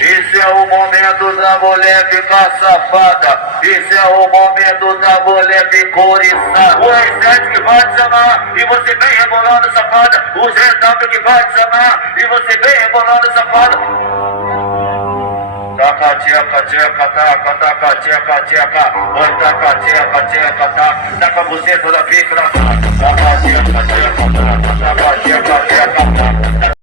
Esse é o momento da mulher ficar safada. Esse é o momento da mulher picorizar. O R7 que vai te chamar e você vem rebolando safada. O GW que vai te chamar e você vem rebolando safada. Taca tcheca tcheca taca, taca tcheca tcheca. Oi taca tcheca tcheca taca. Taca você toda pica na cara. Taca tcheca tcheca.